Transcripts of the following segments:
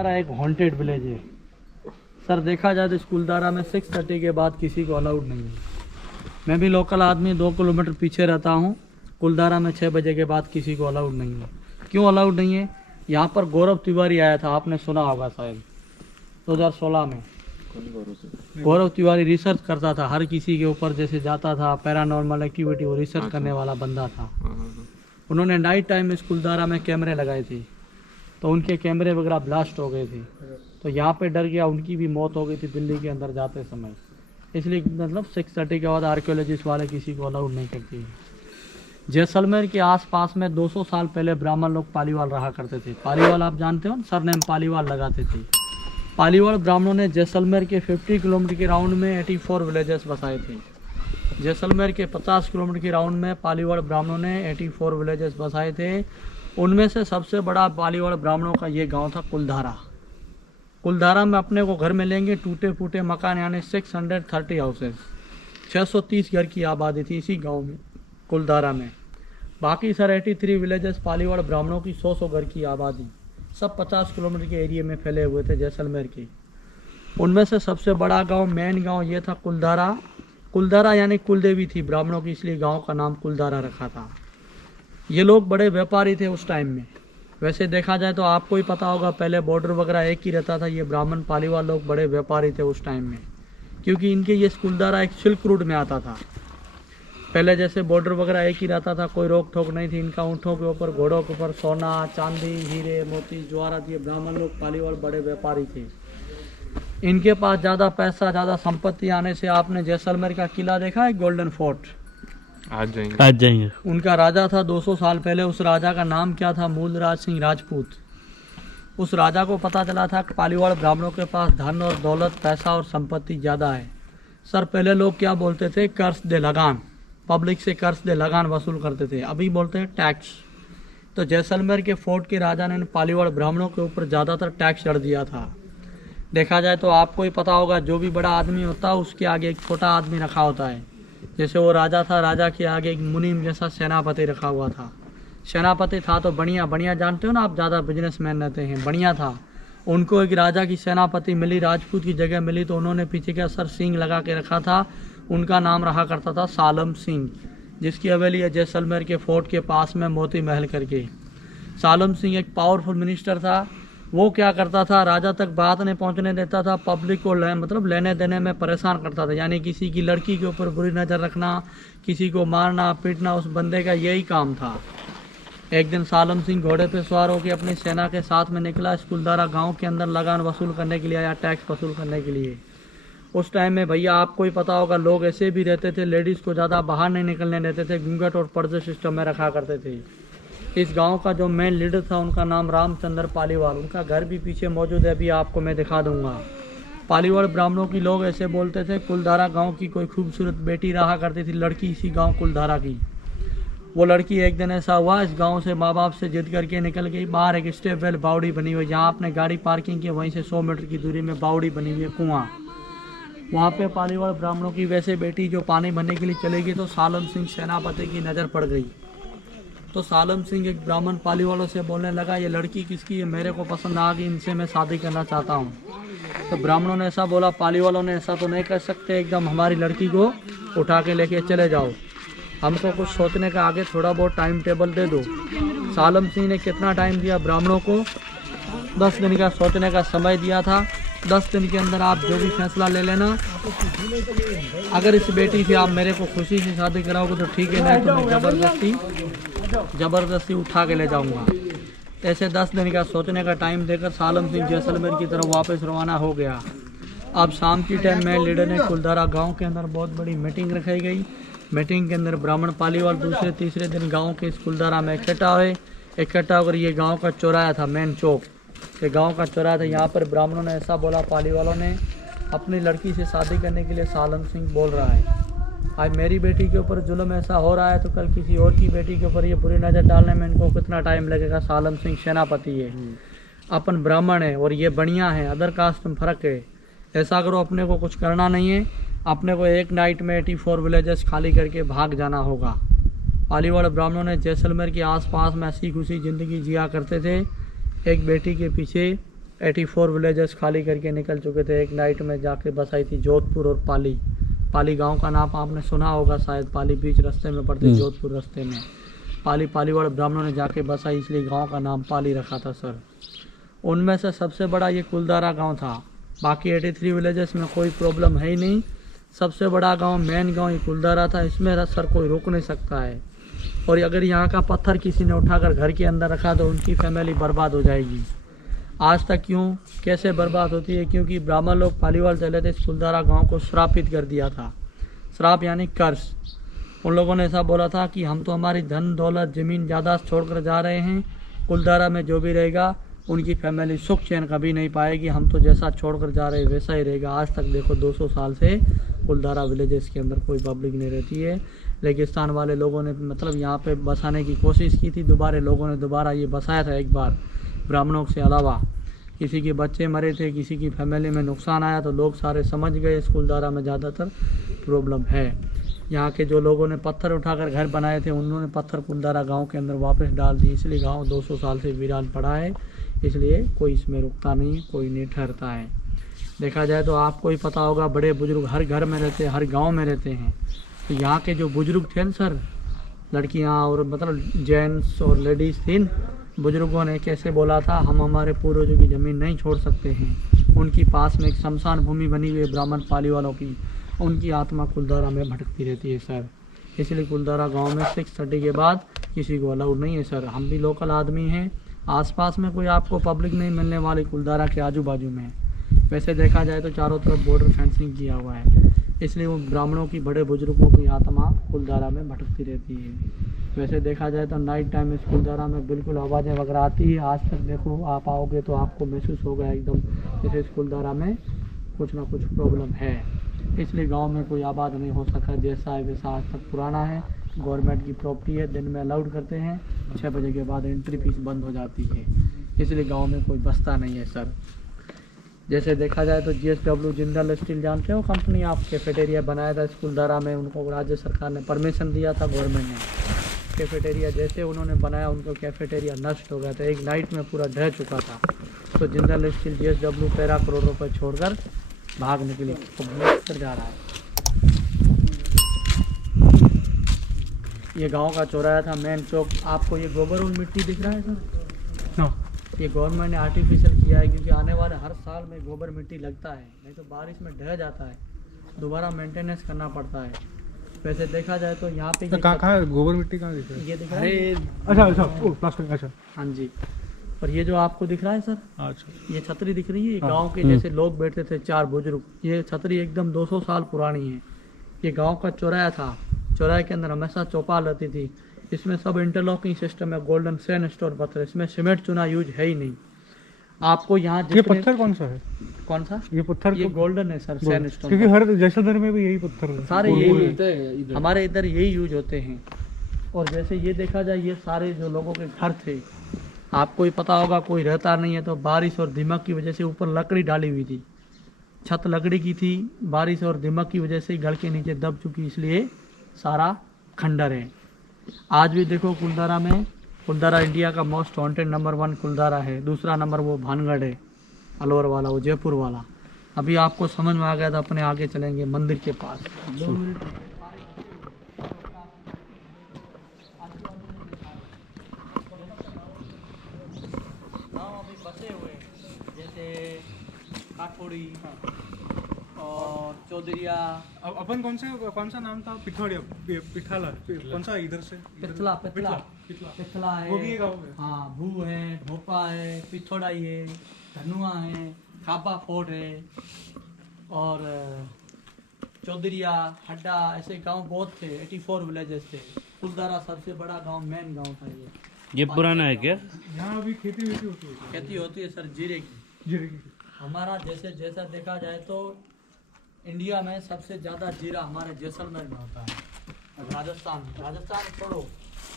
कुलदारा एक haunted village है sir. देखा जाए तो इस कुलदारा में 6:30 के बाद किसी को अलाउड नहीं है। मैं भी लोकल आदमी 2 किलोमीटर पीछे रहता हूँ। कुलदारा में 6 बजे के बाद किसी को अलाउड नहीं है। क्यों अलाउड नहीं है? यहाँ पर गौरव तिवारी आया था, आपने सुना होगा शायद 2016 में। गौरव तिवारी रिसर्च करता था हर किसी के ऊपर, जैसे जाता था पैरानॉर्मल एक्टिविटी, वो रिसर्च करने वाला बंदा था। उन्होंने नाइट टाइम में इस कुलदारा में कैमरे लगाए थे, तो उनके कैमरे वगैरह ब्लास्ट हो गए थे। तो यहाँ पे डर गया, उनकी भी मौत हो गई थी दिल्ली के अंदर जाते समय। इसलिए मतलब 6:30 के बाद आर्कियोलॉजिस्ट वाले किसी को अलाउड नहीं करती है। जैसलमेर के आसपास में 200 साल पहले ब्राह्मण लोग पालीवाल रहा करते थे। पालीवाल आप जानते हो, सरनेम पालीवाल लगाते थे। पालीवाल ब्राह्मणों ने जैसलमेर के 50 किलोमीटर के राउंड में 84 विलेजेस बसाए थे। जैसलमेर के 50 किलोमीटर के राउंड में पालीवाल ब्राह्मणों ने 84 विलेजेस बसाए थे। उनमें से सबसे बड़ा पालीवाल ब्राह्मणों का ये गांव था कुलधारा। कुलधारा में अपने को घर मिलेंगे टूटे फूटे मकान, यानी 630 हाउसेस, 630 घर की आबादी थी इसी गांव में कुलधारा में। बाकी सर 83 विलेजेस पालीवाल ब्राह्मणों की 100 घर की आबादी, सब 50 किलोमीटर के एरिया में फैले हुए थे जैसलमेर के। उनमें से सबसे बड़ा गांव, मेन गांव ये था कुलधारा। कुलधारा यानी कुलदेवी थी ब्राह्मणों की, इसलिए गांव का नाम कुलधारा रखा था। ये लोग बड़े व्यापारी थे उस टाइम में। वैसे देखा जाए तो आपको ही पता होगा, पहले बॉर्डर वगैरह एक ही रहता था। ये ब्राह्मण पालीवाल लोग बड़े व्यापारी थे उस टाइम में, क्योंकि इनके ये कुलधारा एक सिल्क रूट में आता था। पहले जैसे बॉर्डर वगैरह एक ही रहता था, कोई रोक टोक नहीं थी। इनका ऊँटों के ऊपर, घोड़ों के ऊपर सोना, चांदी, हीरे, मोती, ज्वारात, ये ब्राह्मण लोग पालीवाल बड़े व्यापारी थे। इनके पास ज़्यादा पैसा, ज़्यादा संपत्ति आने से आपने जैसलमेर का किला देखा है, गोल्डन फोर्ट? आज जाएंगे। उनका राजा था 200 साल पहले। उस राजा का नाम क्या था? मूलराज सिंह राजपूत। उस राजा को पता चला था कि पालीवाल ब्राह्मणों के पास धन और दौलत, पैसा और संपत्ति ज़्यादा है। सर पहले लोग क्या बोलते थे? कर्ज दे लगान, पब्लिक से कर्ज दे लगान वसूल करते थे। अभी बोलते हैं टैक्स। तो जैसलमेर के फोर्ट के राजा ने पालीवाल ब्राह्मणों के ऊपर ज़्यादातर टैक्स चढ़ दिया था। देखा जाए तो आपको ही पता होगा, जो भी बड़ा आदमी होता है उसके आगे एक छोटा आदमी रखा होता है। जैसे वो राजा था, राजा के आगे एक मुनीम जैसा सेनापति रखा हुआ था। सेनापति था तो बढ़िया जानते हो ना आप, ज़्यादा बिजनेसमैन रहते हैं, बढ़िया था। उनको एक राजा की सेनापति मिली, राजपूत की जगह मिली, तो उन्होंने पीछे क्या सर सिंह लगा के रखा था। उनका नाम रहा करता था सालम सिंह, जिसकी हवेली है जैसलमेर के फोर्ट के पास में मोती महल करके। सालम सिंह एक पावरफुल मिनिस्टर था। वो क्या करता था, राजा तक बात नहीं पहुंचने देता था, पब्लिक को मतलब लेने देने में परेशान करता था। यानी किसी की लड़की के ऊपर बुरी नज़र रखना, किसी को मारना पीटना, उस बंदे का यही काम था। एक दिन सालम सिंह घोड़े पे सवार होकर अपनी सेना के साथ में निकला। इस कुलधारा गाँव के अंदर लगान वसूल करने के लिए आया, टैक्स वसूल करने के लिए। उस टाइम में भैया आपको ही पता होगा, लोग ऐसे भी रहते थे, लेडीज़ को ज़्यादा बाहर नहीं निकलने देते थे, घूंघट और पर्दे सिस्टम में रखा करते थे। इस गांव का जो मेन लीडर था, उनका नाम रामचंद्र पालीवाल। उनका घर भी पीछे मौजूद है, अभी आपको मैं दिखा दूंगा। पालीवाल ब्राह्मणों की लोग ऐसे बोलते थे, कुलधारा गांव की कोई खूबसूरत बेटी रहा करती थी, लड़की इसी गांव कुलधारा की। वो लड़की एक दिन ऐसा हुआ, इस गांव से माँ बाप से जिद करके निकल गई। बाहर एक स्टेप वेल बावड़ी बनी हुई, जहाँ आपने गाड़ी पार्किंग की वहीं से 100 मीटर की दूरी में बावड़ी बनी हुई है, कुआँ। वहाँ पे पालीवाल ब्राह्मणों की वैसे बेटी जो पानी भरने के लिए चलेगी, तो सालम सिंह सेनापति की नज़र पड़ गई। तो सालम सिंह एक ब्राह्मण पालीवालों से बोलने लगा, ये लड़की किसकी है, मेरे को पसंद आ गई, इनसे मैं शादी करना चाहता हूँ। तो ब्राह्मणों ने ऐसा बोला, पालीवालों ने ऐसा तो नहीं कर सकते, एकदम हमारी लड़की को उठा के लेके चले जाओ, हमको कुछ सोचने का आगे थोड़ा बहुत टाइम टेबल दे दो। सालम सिंह ने कितना टाइम दिया ब्राह्मणों को? 10 दिन का सोचने का समय दिया था। 10 दिन के अंदर आप जो भी फैसला ले लेना। अगर इस बेटी से आप मेरे को खुशी से शादी कराओगे तो ठीक है, नहीं तो मैं ज़बरदस्ती उठा के ले जाऊंगा। ऐसे 10 दिन का सोचने का टाइम देकर सालम सिंह जैसलमेर की तरफ वापस रवाना हो गया। अब शाम की टाइम में लीडर ने कुलधारा गांव के अंदर बहुत बड़ी मीटिंग रखाई गई। मीटिंग के अंदर ब्राह्मण पालीवाल दूसरे तीसरे दिन गाँव के इस कुलधारा में इकट्ठा होकर ये गाँव का चौराहा था, मेन चौक, ये गांव का चौराहा था। यहाँ पर ब्राह्मणों ने ऐसा बोला, पालीवालों ने, अपनी लड़की से शादी करने के लिए सालम सिंह बोल रहा है, आज मेरी बेटी के ऊपर जुल्म ऐसा हो रहा है, तो कल किसी और की बेटी के ऊपर ये बुरी नज़र डालने में इनको कितना टाइम लगेगा। सालम सिंह सेनापति है, अपन ब्राह्मण है और ये बढ़िया है, अदर कास्ट में फ़र्क है। ऐसा करो, अपने को कुछ करना नहीं है, अपने को एक नाइट में 84 विलेजेस खाली करके भाग जाना होगा। पालीवाल ब्राह्मणों ने जैसलमेर के आसपास में हंसी खुशी ज़िंदगी जिया करते थे। एक बेटी के पीछे 84 विलेजेस खाली करके निकल चुके थे। एक नाइट में जाके बसाई थी जोधपुर और पाली। पाली गांव का नाम आपने सुना होगा शायद, पाली बीच रास्ते में पड़ते, जोधपुर रास्ते में पाली वाले ब्राह्मणों ने जाके बसाई, इसलिए गांव का नाम पाली रखा था सर। उनमें से सबसे बड़ा ये कुलदारा गांव था। बाकी 83 विलेजेस में कोई प्रॉब्लम है ही नहीं। सबसे बड़ा गांव, मेन गांव ये कुलदारा था। इसमें सर कोई रोक नहीं सकता है। और अगर यहाँ का पत्थर किसी ने उठाकर घर के अंदर रखा तो उनकी फैमिली बर्बाद हो जाएगी। आज तक क्यों, कैसे बर्बाद होती है? क्योंकि ब्राह्मण लोग पालीवाल चले थे, इस कुलदारा गांव को श्रापित कर दिया था। श्राप यानी कर्ज। उन लोगों ने ऐसा बोला था कि हम तो हमारी धन दौलत ज़मीन जायदाद छोड़कर जा रहे हैं, कुलदारा में जो भी रहेगा उनकी फैमिली सुख चैन कभी नहीं पाएगी, हम तो जैसा छोड़कर जा रहे हैं वैसा ही रहेगा। आज तक देखो 200 साल से कुलदारा विलेजेस के अंदर कोई पब्लिक नहीं रहती है। रेगिस्तान वाले लोगों ने मतलब यहाँ पे बसाने की कोशिश की थी, लोगों ने दोबारा ये बसाया था एक बार। ब्राह्मणों से अलावा किसी के बच्चे मरे थे, किसी की फैमिली में नुकसान आया तो लोग सारे समझ गए इस कुलदारा में ज़्यादातर प्रॉब्लम है। यहाँ के जो लोगों ने पत्थर उठाकर घर बनाए थे उन्होंने पत्थर कुलदारा गांव के अंदर वापस डाल दिए, इसलिए गांव 200 साल से वीरान पड़ा है। इसलिए कोई इसमें रुकता नहीं है, कोई नहीं ठहरता है। देखा जाए तो आपको ही पता होगा, बड़े बुजुर्ग हर घर में रहते हैं, हर गाँव में रहते हैं। तो यहाँ के जो बुजुर्ग थे ना सर, लड़कियाँ और मतलब जेंट्स और लेडीज़ थी, बुजुर्गों ने कैसे बोला था, हम हमारे पूर्वजों की ज़मीन नहीं छोड़ सकते हैं। उनकी पास में एक शमशान भूमि बनी हुई है ब्राह्मण पाली वालों की, उनकी आत्मा कुलदारा में भटकती रहती है सर। इसलिए कुलदारा गांव में 6:30 के बाद किसी को अलाउड नहीं है सर। हम भी लोकल आदमी हैं, आसपास में कोई आपको पब्लिक नहीं मिलने वाली कुलदारा के आजू बाजू में। वैसे देखा जाए तो चारों तरफ बॉर्डर फेंसिंग किया हुआ है, इसलिए वो ब्राह्मणों की, बड़े बुजुर्गों की आत्मा कुलदारा में भटकती रहती है। वैसे देखा जाए तो नाइट टाइम इस कुलदारा में बिल्कुल आवाज़ें वगैरह आती है। आज तक देखो आप आओगे तो आपको महसूस होगा एकदम जैसे इस कुलदारा में कुछ ना कुछ प्रॉब्लम है। इसलिए गांव में कोई आबाद नहीं हो सका, जैसा है वैसा आज तक पुराना है। गवर्नमेंट की प्रॉपर्टी है, दिन में अलाउड करते हैं, 6 बजे के बाद एंट्री फीस बंद हो जाती है। इसलिए गांव में कोई बसता नहीं है सर। जैसे देखा जाए तो GSW जिंदल स्टील जानते हो कंपनी, आप कैफेटेरिया बनाया था इस कुलदारा में, उनको राज्य सरकार ने परमिशन दिया था, गवर्नमेंट ने। कैफेटेरिया जैसे उन्होंने बनाया, उनको कैफेटेरिया नष्ट हो गया था, एक नाइट में पूरा ढह चुका था। तो जिंदल स्टील GSW 13 करोड़ रुपये छोड़कर भागने के लिए कर जा रहा है। ये गांव का चौराहा था, मेन चौक। आपको ये गोबर और मिट्टी दिख रहा है सर? ये गवर्नमेंट ने आर्टिफिशियल किया है, क्योंकि आने वाले हर साल में गोबर मिट्टी लगता है, नहीं तो बारिश में ढह जाता है, दोबारा मेंटेनेंस करना पड़ता है। वैसे देखा जाए तो यहाँ पे कहाँ गोबर मिट्टी कहाँ दिख रहा है? ये दिख रहा है, अच्छा प्लास्टिक, अच्छा हाँ जी। और ये जो आपको दिख रहा है सर, अच्छा, ये छतरी दिख रही है, ये गांव के जैसे लोग बैठते थे 4 बुजुर्ग, ये छतरी एकदम 200 साल पुरानी है। ये गांव का चौराहा था, चौराहे के अंदर हमेशा चौपाल रहती थी। इसमें सब इंटरलॉकिंग सिस्टम है, गोल्डन सैंड स्टोन पत्थर, इसमें सीमेंट चूना यूज है ही नहीं। आपको यहाँ ये पत्थर कौन सा है? कौन सा? ये पत्थर ये गोल्डन है सर, सैंड स्टोन। क्योंकि हर जैसलमेर में भी यही पत्थर है, सारे यही हमारे इधर यही यूज होते हैं। और जैसे ये देखा जाए, ये सारे जो लोगों के घर थे, आपको ही पता होगा, कोई रहता नहीं है, तो बारिश और दीमक की वजह से ऊपर लकड़ी डाली हुई थी, छत लकड़ी की थी, बारिश और दीमक की वजह से घर के नीचे दब चुकी, इसलिए सारा खंडर है। आज भी देखो कुलदारा में, कुलदारा इंडिया का मोस्ट वांटेड नंबर 1 कुलदारा है, दूसरा नंबर वो भानगढ़ है, अलवर वाला, वो जयपुर वाला। अभी आपको समझ में आ गया तो अपने आगे चलेंगे मंदिर के पास। बसे हुए जैसे काठोड़ी और चौधरिया। अब अपन कौन सा नाम था? पिठोड़िया, पिठाला, कौन सा इधर से? पिथला है, वो भी गाँव में। हाँ, भू है, भोपा है, पिथौड़ाई है, धनुआ है, खाबा फोर्ट है और चौधरिया, हड्डा, ऐसे गांव बहुत थे। 84 विलेजेस थे। कुलदारा सबसे बड़ा गांव, मेन गांव था ये पुराना है क्या? यहाँ अभी खेती होती है? खेती होती है सर, जीरे की। हमारा जैसा देखा जाए तो इंडिया में सबसे ज़्यादा जीरा हमारे जैसलमेर में होता है। राजस्थान छोड़ो,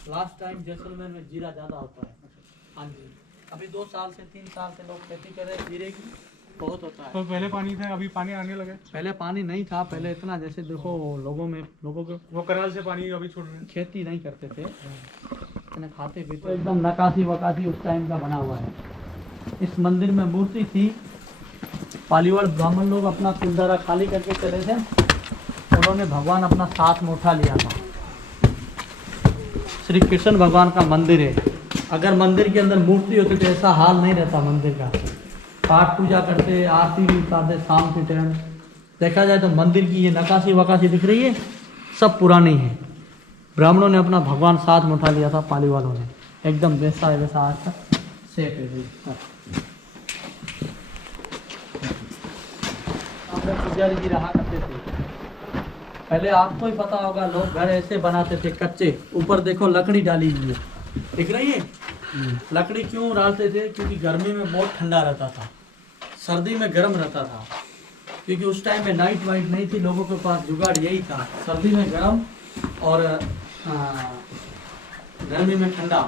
लास्ट टाइम जैसलमेर में जीरा ज़्यादा होता है। हाँ जी, अभी 2 साल से 3 साल से लोग खेती कर रहे हैं, जीरे की बहुत होता है। तो पहले पानी था, अभी पानी आने लगे? पहले पानी नहीं था, पहले इतना जैसे देखो लोगों के वो कनाल से पानी अभी छोड़ रहे हैं, खेती नहीं करते थे, इतने खाते पीते, एकदम नकासी वकासी उस टाइम का बना हुआ है। इस मंदिर में मूर्ति थी। पालीवाल ब्राह्मण लोग अपना कुलदारा खाली करके चले थे, उन्होंने भगवान अपना साथ में उठा लिया था। श्री कृष्ण भगवान का मंदिर है। अगर मंदिर के अंदर मूर्ति होती तो ऐसा हाल नहीं रहता मंदिर का। पाठ पूजा करते, आरती भी उतारते शाम के टाइम। देखा जाए तो मंदिर की ये नक्काशी वकाशी दिख रही है, सब पुरानी है। ब्राह्मणों ने अपना भगवान साथ में उठा लिया था, पाली वालों ने। एकदम वैसा है वैसा आज तक सेफ है जी। पुजारी जी रहा करते थे पहले, आपको ही पता होगा, लोग घर ऐसे बनाते थे कच्चे, ऊपर देखो लकड़ी डाली हुई है, दिख रही है। लकड़ी क्यों डालते थे? क्योंकि गर्मी में बहुत ठंडा रहता था, सर्दी में गर्म रहता था। क्योंकि उस टाइम में लाइट वाइट नहीं थी, लोगों के पास जुगाड़ यही था, सर्दी में गर्म और गर्मी में ठंडा।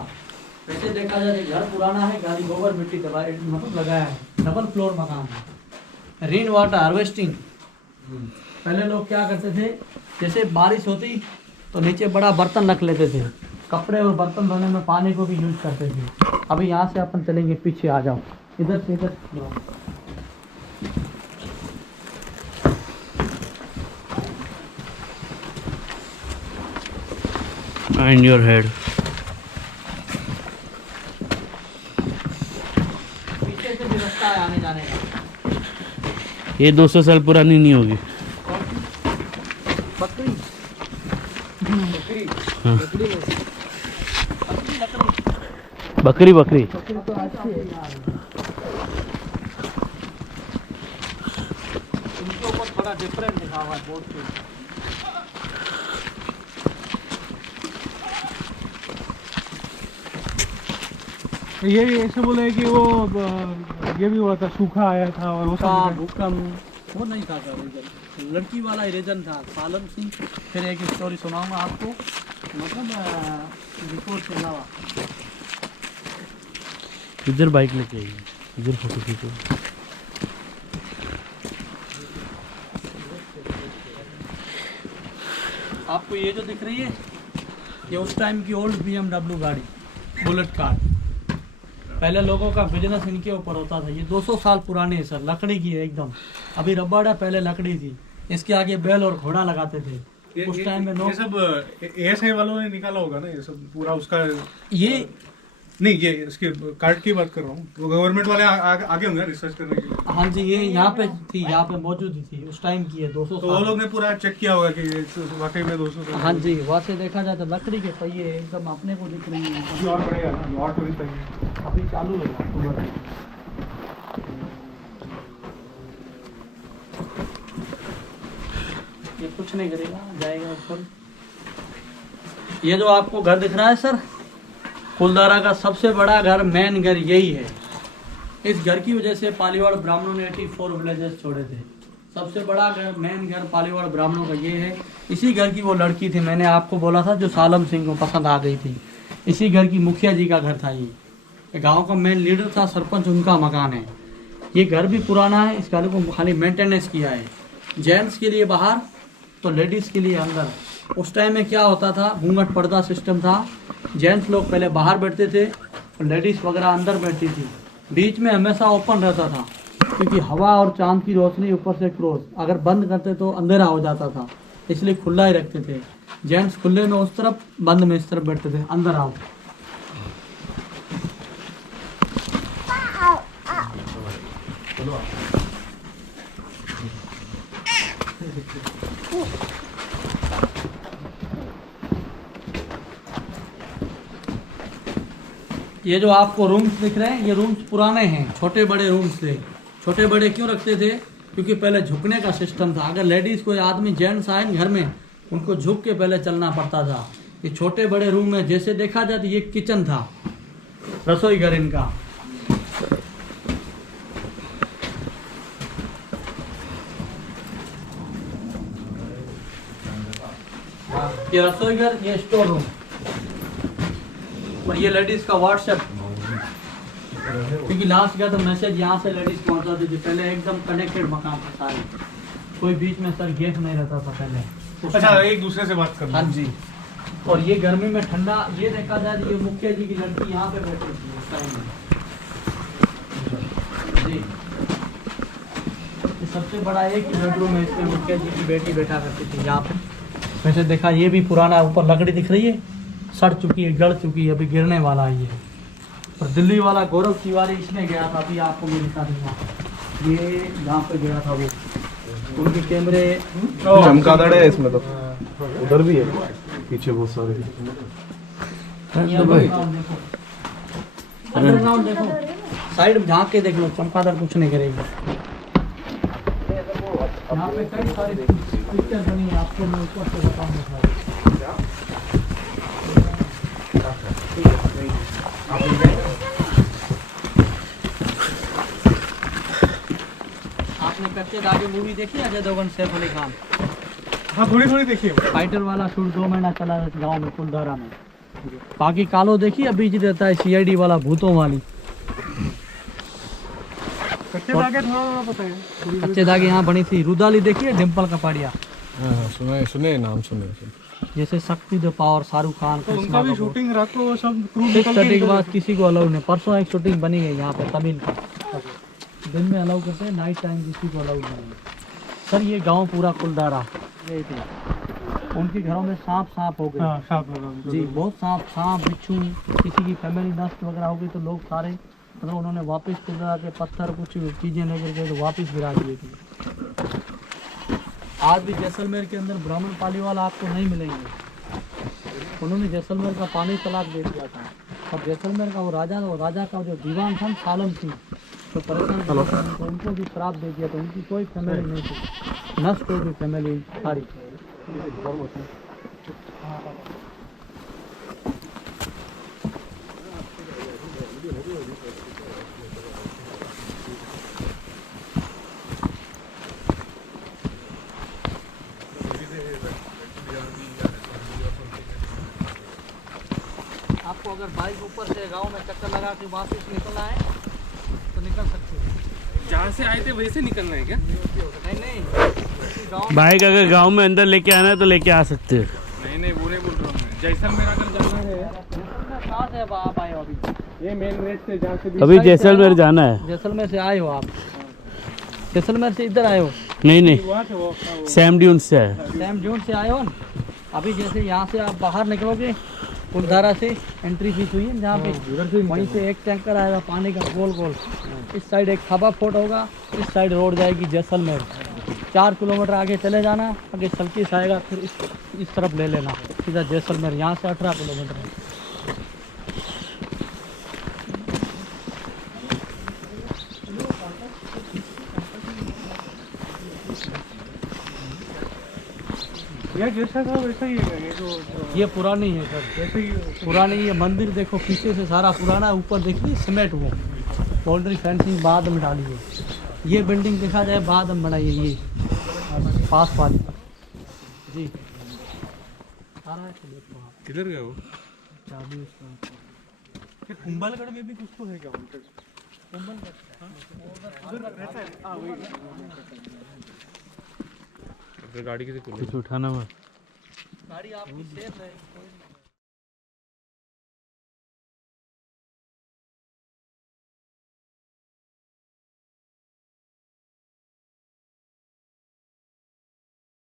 वैसे देखा जाए घर पुराना है, गाड़ी गोबर मिट्टी दबाई मतलब लगाया है, डबल फ्लोर मकान है। रेन वाटर हार्वेस्टिंग, पहले लोग क्या करते थे, जैसे बारिश होती तो नीचे बड़ा बर्तन रख लेते थे, कपड़े और बर्तन धोने में पानी को भी यूज करते थे। अभी यहाँ से अपन चलेंगे, पीछे आ जाओ, इधर से इधर जाओ। Behind your head. पीछे से भी रास्ता है आने जाने का। ये 200 साल पुरानी नहीं होगी। बकरी हाँ। बकरी बकरी बकरी बकरी तो अच्छी है यार। उनके ऊपर थोड़ा डिफरेंट लिखा हुआ है बोर्ड पे। ये भी ऐसे बोला है कि वो ये भी हुआ था, सूखा आया था और वो का सब भूकंप वो नहीं था सर, रीजन लड़की वाला ही रीजन था, सालम सिंह। फिर एक स्टोरी सुनाऊंगा आपको, मतलब रिपोर्ट के अलावा। इधर बाइक लेके आइए, इधर फोटो खींचो। आपको ये जो दिख रही है, ये उस टाइम की ओल्ड BMW गाड़ी, बुलेट कार। पहले लोगों का बिजनेस इनके ऊपर होता था। ये 200 साल पुरानी है सर, लकड़ी की है एकदम। अभी रबड़ है, पहले लकड़ी थी। इसके आगे बैल और घोड़ा लगाते थे उस टाइम में लोग। ये सब ASI वालों ने निकाला होगा ना, ये सब पूरा उसका। ये नहीं, ये इसके कार्ड की बात कर रहा हूँ, वो गवर्नमेंट वाले आगे होंगे रिसर्च करने के लिए। हाँ जी, ये यहाँ पे थी, यहाँ पे मौजूद थी उस टाइम की है, 200 तो वो साल। लोग ने पूरा चेक किया होगा कि वाकई में 200 साल। हाँ जी, वहाँ से देखा जाए तो लकड़ी के पहिए एकदम अपने को दिख रही है। अभी और बढ़ेगा ना, और टूरिस्ट आएंगे। अभी चालू है अक्टूबर में। ये कुछ नहीं करेगा, जाएगा ऊपर। ये जो आपको घर दिख रहा है सर, कुलदारा का सबसे बड़ा घर, मेन घर यही है। इस घर की वजह से पालीवाड़ ब्राह्मणों ने 84 विलेजेस छोड़े थे। सबसे बड़ा घर, मेन घर पालीवाड़ ब्राह्मणों का ये है। इसी घर की वो लड़की थी, मैंने आपको बोला था, जो सालम सिंह को पसंद आ गई थी। इसी घर की मुखिया जी का घर था। ये गांव का मेन लीडर था, सरपंच, उनका मकान है। ये घर भी पुराना है, इस घर को खाली मेंटेनेंस किया है। जेंट्स के लिए बाहर तो लेडीज़ के लिए अंदर। उस टाइम में क्या होता था, घूंघट पर्दा सिस्टम था। जेंट्स लोग पहले बाहर बैठते थे और लेडीज़ वगैरह अंदर बैठती थी। बीच में हमेशा ओपन रहता था, क्योंकि हवा और चांद की रोशनी ऊपर से क्रॉस, अगर बंद करते तो अंधेरा हो जाता था, इसलिए खुला ही रखते थे। जेंट्स खुले में उस तरफ, बंद में इस तरफ बैठते थे। अंदर आओ। ये जो आपको रूम्स दिख रहे हैं, ये रूम्स पुराने हैं, छोटे बड़े रूम्स थे। छोटे बड़े क्यों रखते थे? क्योंकि पहले झुकने का सिस्टम था। अगर लेडीज़ कोई आदमी जेंट्स आए घर में, उनको झुक के पहले चलना पड़ता था। ये छोटे बड़े रूम में, जैसे देखा जाए तो ये किचन था, रसोई घर इनका। ये रसोई घर, ये स्टोर रूम, और ये लेडीज का व्हाट्सएप। क्योंकि लास्ट का तो मैसेज यहाँ से लेडीज पहुँचाती थी। पहले एकदम कनेक्टेड मकान था सारे, कोई बीच में सर गैप नहीं रहता था पहले। अच्छा, एक दूसरे से बात करना। हाँ जी। और ये गर्मी में ठंडा, ये देखा जाए तो ये मुखिया जी की लड़की यहाँ पे बैठी थी उस टाइम में। जी, ये सबसे बड़ा एक ही बेडरूम है, इसमें मुखिया जी की बेटी बैठा करती थी यहाँ पे। वैसे देखा ये भी पुराना, ऊपर लकड़ी दिख रही है, सड़ चुकी है, गड़ चुकी है, अभी गिरने वाला है ये। और दिल्ली वाला गौरव तिवारी इसमें गया था, अभी आपको मैं दिखा दूंगा, ये यहाँ पे गया था वो, उनके कैमरे चमगादड़ है इसमें तो, उधर भी है पीछे बहुत सारे। अंडरग्राउंड देखो, साइड में झांक के देख लो, चमगादड़ कुछ नहीं करेगी। यहाँ पे कई सारी पिक्चर बनी है, आपको मैं ऊपर से बताऊंगा। आपने कच्चे धागे मूवी देखी अजय देवगन सैफ अली खान? हाँ थोड़ी थोड़ी देखिए। फाइटर वाला शूट 2 महीना चला गांव में कुलधारा में। बाकी कालो देखी अभी जी रहता है सीआईडी वाला भूतों वाली। कच्चे धागे थोड़ा थोड़ा पता है। कच्चे धागे यहाँ बनी थी। रुदाली देखी है, डिम्पल कपाड़िया, हाँ सुने सुने नाम सुने। जैसे शक्ति द पावर, शाहरुख खान, तो उनका भी शूटिंग रात को सब क्रू 6:30 के बाद किसी को अलाउ नहीं। परसों एक शूटिंग बनी है यहाँ पे तमिल का, दिन में अलाउ करते हैं, नाइट टाइम किसी को अलाउ नहीं है। सर ये गांव पूरा कुलधारा, ये थी। उनके घरों में सांप हो गए। हाँ साफ लगा जी, बहुत सांप बिच्छू, किसी की फैमिली नष्ट वगैरह हो गई तो लोग सारे मतलब उन्होंने वापस कुलधारा के पत्थर कुछ चीज़ें लेकर गए तो वापस गिरा दिए थे। आज भी जैसलमेर के अंदर ब्राह्मण पाली वाला आपको नहीं मिलेंगे। उन्होंने जैसलमेर का पानी तलाक दे दिया था। और जैसलमेर का वो राजा का जो दीवान था सालम सिंह, तो परेशान तो उनको भी श्राप दे दिया था। उनकी कोई फैमिली नहीं थी, नष्ट हो गई फैमिली सारी। आपको अगर बाइक ऊपर से गांव में चक्कर लगा के वापस निकलना है तो निकल सकते हो। जहाँ से आए थे वहीं से निकलना है क्या? नहीं गांव बाइक अगर गांव में अंदर लेके आना है तो लेके आ सकते हो। नहीं वो नहीं बोल रहा हूँ मैं। जैसलमेर अगर जाना है, कहाँ से आप आए हो अभी? ये मेन रेट से जहाँ से भी अभी जैसलमेर जाना है। जैसलमेर से आए हो आप? जैसलमेर से इधर आए हो? नहीं वहाँ से वो सैम ड्यून से है। सैम जून से आए हो ना? अभी जैसे यहाँ से आप बाहर निकलोगे, कुलधारा से एंट्री फीस हुई है जहाँ पे, वहीं से एक टैंकर आएगा पानी का गोल। इस साइड एक खाबा फोर्ट होगा, इस साइड रोड जाएगी जैसलमेर। 4 किलोमीटर आगे चले जाना, आगे सलकीस आएगा, फिर इस तरफ ले लेना सीधा जैसलमेर। यहाँ से 18 किलोमीटर है। ये जैसा था वैसा ही है। ये जो ये पुरानी है सर, जैसे ही पुरानी। ये मंदिर देखो पीछे से सारा पुराना है, ऊपर देखिए सीमेंट वो बाउंड्री फेंसिंग बाद में डाली है। ये बिल्डिंग देखा जाए बाद में बनाई है, ये पास वाली जी। आ रहा है तो देखो आप, किधर गया वो? चाबी उसका। कुंभलगढ़ में भी कुछ तो है क्या? गाड़ी किसी कुछ उठाना हुआ। गाड़ी आपकी सेफ है।